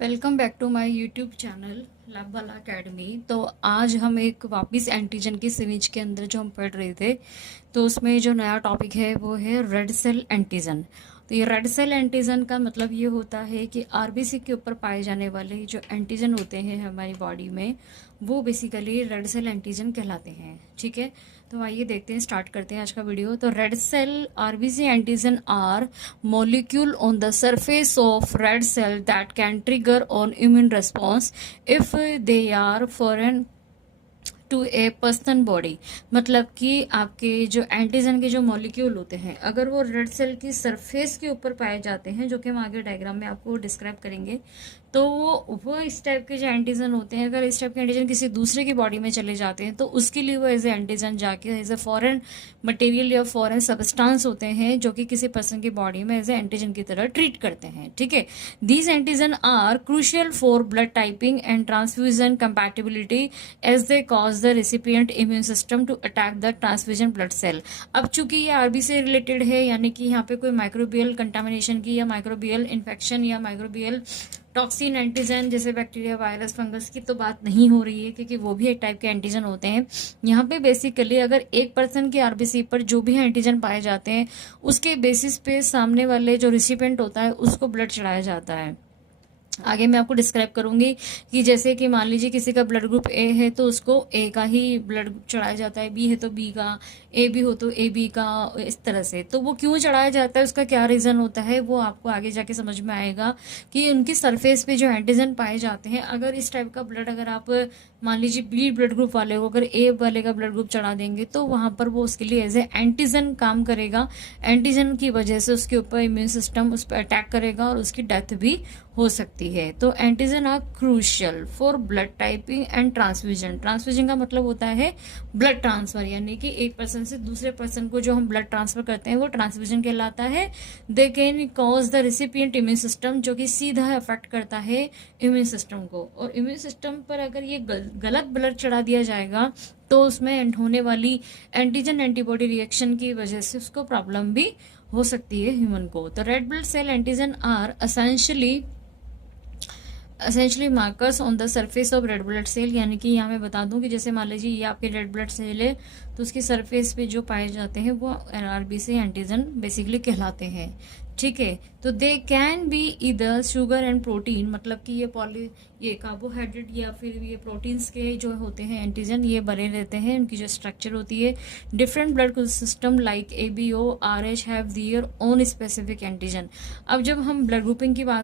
Welcome back to my YouTube channel lab वाला academy. तो आज हम एक वापस एंटीजन की सीरीज के अंदर जो हम पढ़ रहे थे, तो उसमें जो नया टॉपिक है वो है रेड सेल एंटीजन। तो ये रेड सेल एंटीजन का मतलब ये होता है कि आरबीसी के ऊपर पाए जाने वाले जो एंटीजन होते हैं हमारी बॉडी में, वो बेसिकली रेड सेल एंटीजन कहलाते हैं। ठीक है, तो आइए देखते हैं, स्टार्ट करते हैं आज का वीडियो। तो red cell RBC antigen are molecule on the surface of red cell that can trigger on immune response if they are foreign to a person body. मतलब कि आपके जो एंटीजन के जो मॉलिक्यूल होते हैं, अगर वो रेड सेल की सरफेस के ऊपर पाए जाते हैं, जो कि हम आगे डायग्राम में आपको डिस्क्राइब करेंगे, तो वो इस टाइप के जो एंटीजन होते हैं, अगर इस टाइप के एंटीजन किसी दूसरे की बॉडी में चले जाते हैं, तो उसके लिए वो एज ए एंटीजन जाके एज ए फॉरेन मटेरियल या फॉरेन सब्सटेंस होते हैं जो कि किसी पर्सन की बॉडी में एज ए एंटीजन की तरह ट्रीट करते हैं। ठीक है, these antigen are crucial for blood typing and transfusion compatibility as they cause the recipient immune system to attack the transfusion blood cell. अब चूंकि ये आरबी से रिलेटेड है, यानी कि यहाँ पे कोई माइक्रोबियल कंटामिनेशन की या माइक्रोबियल इन्फेक्शन या माइक्रोबियल टॉक्सिन एंटीजन जैसे बैक्टीरिया, वायरस, फंगस की तो बात नहीं हो रही है, क्योंकि वो भी एक टाइप के एंटीजन होते हैं। यहाँ पे बेसिकली अगर एक पर्सन की आरबीसी पर जो भी एंटीजन पाए जाते हैं, उसके बेसिस पे सामने वाले जो रिसिपेंट होता है उसको ब्लड चढ़ाया जाता है। आगे मैं आपको डिस्क्राइब करूंगी कि जैसे कि मान लीजिए किसी का ब्लड ग्रुप ए है तो उसको ए का ही ब्लड चढ़ाया जाता है, बी है तो बी का, ए बी हो तो ए बी का, इस तरह से। तो वो क्यों चढ़ाया जाता है, उसका क्या रीज़न होता है, वो आपको आगे जाके समझ में आएगा कि उनकी सरफेस पे जो एंटीजन पाए जाते हैं, अगर इस टाइप का ब्लड अगर आप मान लीजिए बी ब्लड ग्रुप वाले को अगर ए वाले का ब्लड ग्रुप चढ़ा देंगे, तो वहां पर वो उसके लिए एज ए एंटीजन काम करेगा। एंटीजन की वजह से उसके ऊपर इम्यून सिस्टम उस पर अटैक करेगा और उसकी डेथ भी हो सकती है। तो antigen are crucial for blood typing and transfusion. Transfusion का मतलब होता है ब्लड ट्रांसफर, यानी कि एक पर्सन से दूसरे पर्सन को जो हम ब्लड ट्रांसफर करते हैं वो ट्रांसफ्यूजन कहलाता है। They can cause the recipient immune system, जो कि सीधा अफेक्ट करता है इम्यून सिस्टम को। और इम्यून सिस्टम पर अगर ये गलत ब्लड चढ़ा दिया जाएगा तो उसमें होने वाली एंटीजन एंटीबॉडी रिएक्शन की वजह से उसको प्रॉब्लम भी हो सकती है ह्यूमन को। तो red blood cell antigen are essentially markers on the surface of red blood cell. यानी कि यहाँ मैं बता दूं कि जैसे मान लीजिए ये आपके रेड ब्लड सेल है, तो उसकी सरफेस पे जो पाए जाते हैं वो आरबीसी एंटीजन बेसिकली कहलाते हैं। ठीक है, तो दे कैन बी इधर शुगर एंड प्रोटीन, मतलब कि ये कार्बोहाइड्रेट या फिर ये प्रोटीन्स के जो होते हैं एंटीजन, ये बने रहते हैं, उनकी जो स्ट्रक्चर होती है। Different blood system like ABO, RH have their own specific antigen. अब जब हम ब्लड ग्रुपिंग की बात